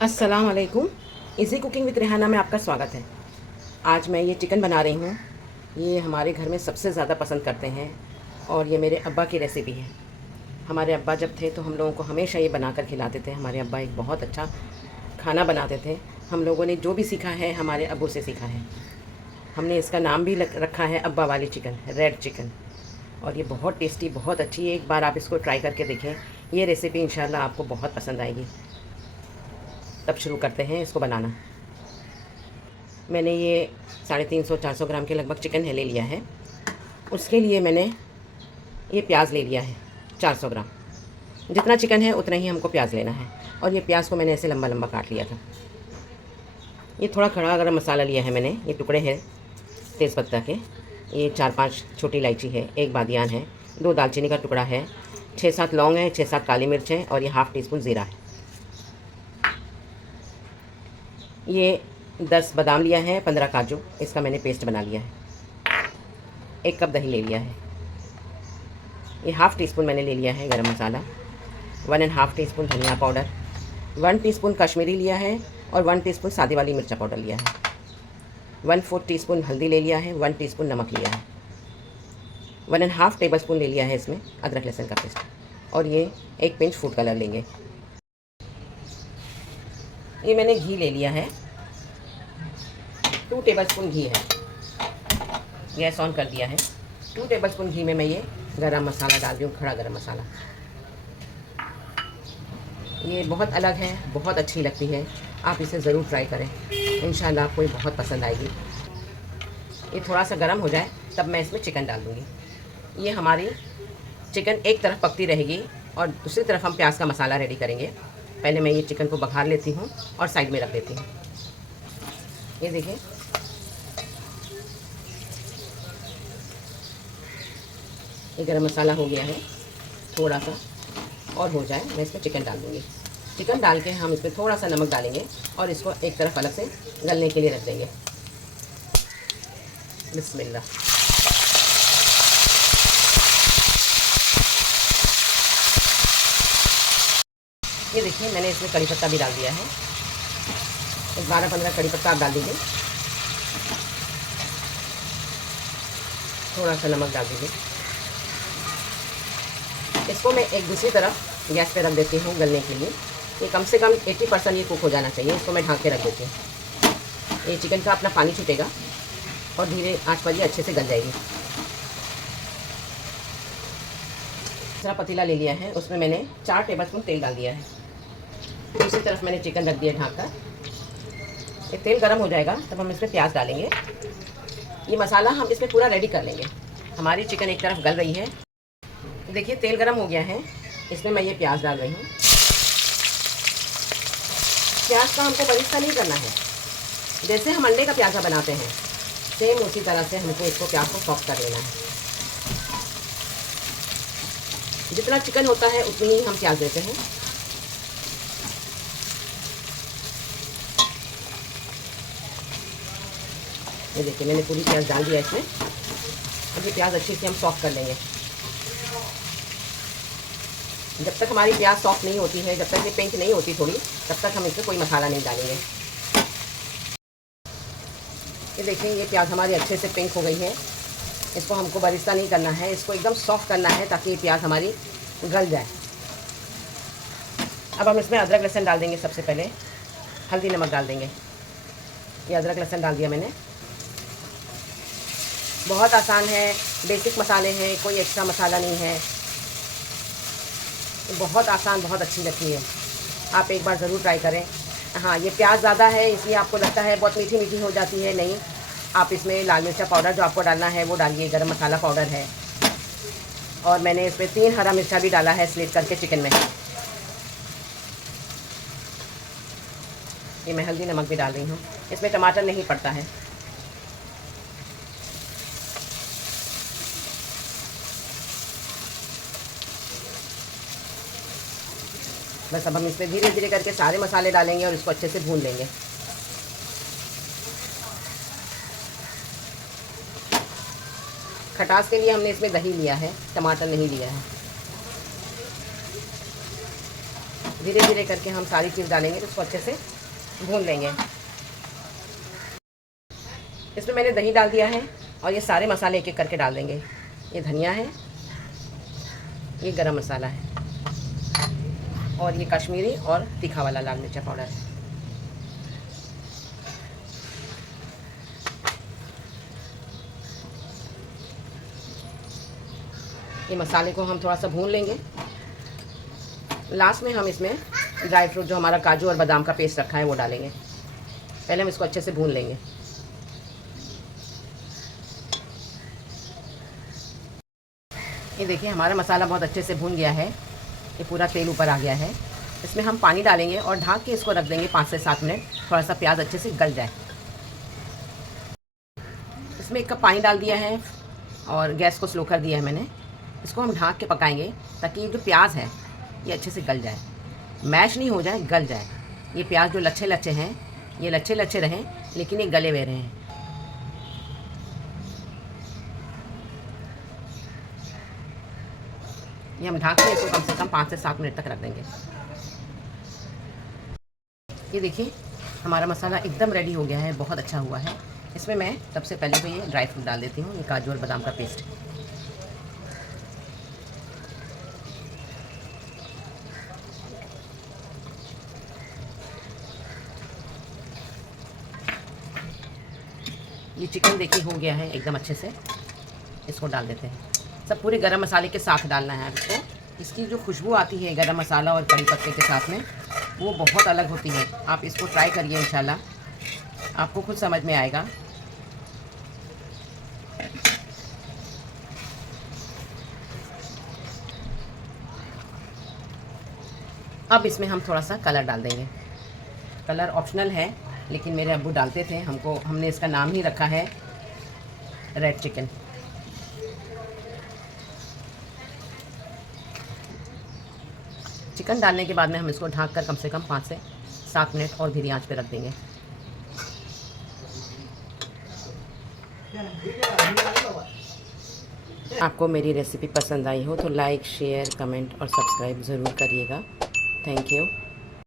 अस्सलाम वालेकुम। Easy cooking with Rehana में आपका स्वागत है। आज मैं ये चिकन बना रही हूँ। ये हमारे घर में सबसे ज़्यादा पसंद करते हैं और ये मेरे अब्बा की रेसिपी है। हमारे अब्बा जब थे तो हम लोगों को हमेशा ये बना कर खिलाते थे। हमारे अब्बा एक बहुत अच्छा खाना बनाते थे। हम लोगों ने जो भी सीखा है हमारे अब्बू से सीखा है। हमने इसका नाम भी रखा है अब्बा वाली चिकन, रेड चिकन। और ये बहुत टेस्टी, बहुत अच्छी है। एक बार आप इसको ट्राई करके देखें। ये रेसिपी इंशाल्लाह आपको बहुत पसंद आएगी। तब शुरू करते हैं इसको बनाना। मैंने ये 350-400 ग्राम के लगभग चिकन है ले लिया है। उसके लिए मैंने ये प्याज ले लिया है 400 ग्राम। जितना चिकन है उतना ही हमको प्याज लेना है। और ये प्याज को मैंने ऐसे लंबा लंबा काट लिया था। ये थोड़ा खड़ा गरम मसाला लिया है मैंने। ये टुकड़े हैं तेज़पत्ता के। ये 4-5 छोटी इलायची है, 1 बादियान है, 2 दालचीनी का टुकड़ा है, 6-7 लौंग है, 6-7 काली मिर्च है और ये हाफ़ टी स्पून ज़ीरा है। ये 10 बादाम लिया है, 15 काजू, इसका मैंने पेस्ट बना लिया है। 1 कप दही ले लिया है। ये हाफ़ टी स्पून मैंने ले लिया है गरम मसाला, 1½ टीस्पून धनिया पाउडर, 1 टीस्पून कश्मीरी लिया है और 1 टीस्पून सादी वाली मिर्चा पाउडर लिया है। 1/4 टीस्पून हल्दी ले लिया है, 1 टीस्पून नमक लिया है। 1½ टेबलस्पून ले लिया है इसमें अदरक लहसुन का पेस्ट। और ये 1 पिंच फूड कलर लेंगे। ये मैंने घी ले लिया है, 2 टेबलस्पून घी है। गैस ऑन कर दिया है। 2 टेबलस्पून घी में मैं ये गरम मसाला डाल रही हूँ, खड़ा गरम मसाला। ये बहुत अलग है, बहुत अच्छी लगती है। आप इसे ज़रूर ट्राई करें, इंशाल्लाह आपको ये बहुत पसंद आएगी। ये थोड़ा सा गर्म हो जाए तब मैं इसमें चिकन डाल दूँगी। ये हमारी चिकन एक तरफ पकती रहेगी और दूसरी तरफ हम प्याज का मसाला रेडी करेंगे। पहले मैं ये चिकन को बघार लेती हूँ और साइड में रख देती हूँ। ये देखिए, ये गरम मसाला हो गया है। थोड़ा सा और हो जाए मैं इसमें चिकन डाल दूँगी। चिकन डाल के हम इसमें थोड़ा सा नमक डालेंगे और इसको एक तरफ अलग से गलने के लिए रख देंगे। बिस्मिल्लाह। ये देखिए, मैंने इसमें कड़ी पत्ता भी डाल दिया है। 12-15 कड़ी पत्ता आप डाल दीजिए। थोड़ा सा नमक डाल दीजिए। इसको मैं एक दूसरी तरफ गैस पे रख देती हूँ गलने के लिए। ये कम से कम 80% ये कुक हो जाना चाहिए। इसको मैं ढक के रख देती हूँ। ये चिकन का अपना पानी छूटेगा और धीरे आंच पर ये अच्छे से गल जाएगी। दूसरा पतीला ले लिया है, उसमें मैंने 4 टेबलस्पून तेल डाल दिया है। दूसरी तरफ मैंने चिकन रख दिया ढक कर। ये तेल गर्म हो जाएगा तब हम इसमें प्याज डालेंगे। ये मसाला हम इसमें पूरा रेडी कर लेंगे। हमारी चिकन एक तरफ गल रही है। देखिए, तेल गर्म हो गया है। इसमें मैं ये प्याज डाल रही हूँ। प्याज का हमको बरीसा नहीं करना है। जैसे हम अंडे का प्याज़ा बनाते हैं सेम उसी तरह से हमको इसको प्याज को सॉफ्ट कर लेना है। जितना चिकन होता है उतनी ही हम प्याज देते हैं। ये देखिए, मैंने पूरी प्याज डाल दिया इसमें। अब ये प्याज अच्छे से हम सॉफ्ट कर लेंगे। जब तक हमारी प्याज सॉफ्ट नहीं होती है, जब तक ये पिंक नहीं होती थोड़ी, तब तक हम इसमें कोई मसाला नहीं डालेंगे। ये देखिए, ये प्याज हमारी अच्छे से पिंक हो गई है। इसको हमको बरिस्ता नहीं करना है, इसको एकदम सॉफ्ट करना है ताकि ये प्याज हमारी गल जाए। अब हम इसमें अदरक लहसुन डाल देंगे। सबसे पहले हल्दी नमक डाल देंगे। ये अदरक लहसुन डाल दिया मैंने। बहुत आसान है, बेसिक मसाले हैं, कोई एक्स्ट्रा मसाला नहीं है। बहुत आसान, बहुत अच्छी लगती है। आप एक बार ज़रूर ट्राई करें। हाँ, ये प्याज ज़्यादा है इसलिए आपको लगता है बहुत मीठी मीठी हो जाती है। नहीं, आप इसमें लाल मिर्चा पाउडर जो आपको डालना है वो डालिए। गरम मसाला पाउडर है और मैंने इसमें 3 हरा मिर्चा भी डाला है स्लिट करके चिकन में। ये मैं हल्दी नमक भी डाल रही हूँ। इसमें टमाटर नहीं पड़ता है। बस अब हम इसमें धीरे धीरे करके सारे मसाले डालेंगे और इसको अच्छे से भून लेंगे। खटास के लिए हमने इसमें दही लिया है, टमाटर नहीं लिया है। धीरे धीरे करके हम सारी चीज़ डालेंगे तो इसको अच्छे से भून लेंगे। इसमें मैंने दही डाल दिया है और ये सारे मसाले एक एक करके डाल देंगे। ये धनिया है, ये गरम मसाला है और ये कश्मीरी और तीखा वाला लाल मिर्चा पाउडर है। ये मसाले को हम थोड़ा सा भून लेंगे। लास्ट में हम इसमें ड्राई फ्रूट जो हमारा काजू और बादाम का पेस्ट रखा है वो डालेंगे। पहले हम इसको अच्छे से भून लेंगे। ये देखिए हमारा मसाला बहुत अच्छे से भून गया है, ये पूरा तेल ऊपर आ गया है। इसमें हम पानी डालेंगे और ढक के इसको रख देंगे 5 से 7 मिनट, थोड़ा सा प्याज अच्छे से गल जाए। इसमें 1 कप पानी डाल दिया है और गैस को स्लो कर दिया है मैंने। इसको हम ढक के पकाएंगे ताकि ये जो प्याज है ये अच्छे से गल जाए, मैश नहीं हो जाए, गल जाए। ये प्याज जो लच्छे लच्छे हैं ये लच्छे लच्छे रहें लेकिन ये गले हुए रहें। ये हम ढक के इसको कम से कम 5 से 7 मिनट तक रख देंगे। ये देखिए हमारा मसाला एकदम रेडी हो गया है, बहुत अच्छा हुआ है। इसमें मैं सबसे पहले तो ये ड्राई फ्रूट डाल देती हूँ, ये काजू और बादाम का पेस्ट। ये चिकन देखिए हो गया है एकदम अच्छे से, इसको डाल देते हैं। सब पूरे गरम मसाले के साथ डालना है इसको। इसकी जो खुशबू आती है गरम मसाला और कड़ी पत्ते के साथ में वो बहुत अलग होती है। आप इसको ट्राई करिए, इंशाल्लाह आपको खुद समझ में आएगा। अब इसमें हम थोड़ा सा कलर डाल देंगे। कलर ऑप्शनल है लेकिन मेरे अब्बू डालते थे, हमने इसका नाम ही रखा है रेड चिकन। चिकन डालने के बाद में हम इसको ढक कर कम से कम 5 से 7 मिनट और धीमी आंच पे रख देंगे। आपको मेरी रेसिपी पसंद आई हो तो लाइक, शेयर, कमेंट और सब्सक्राइब ज़रूर करिएगा। Thank you.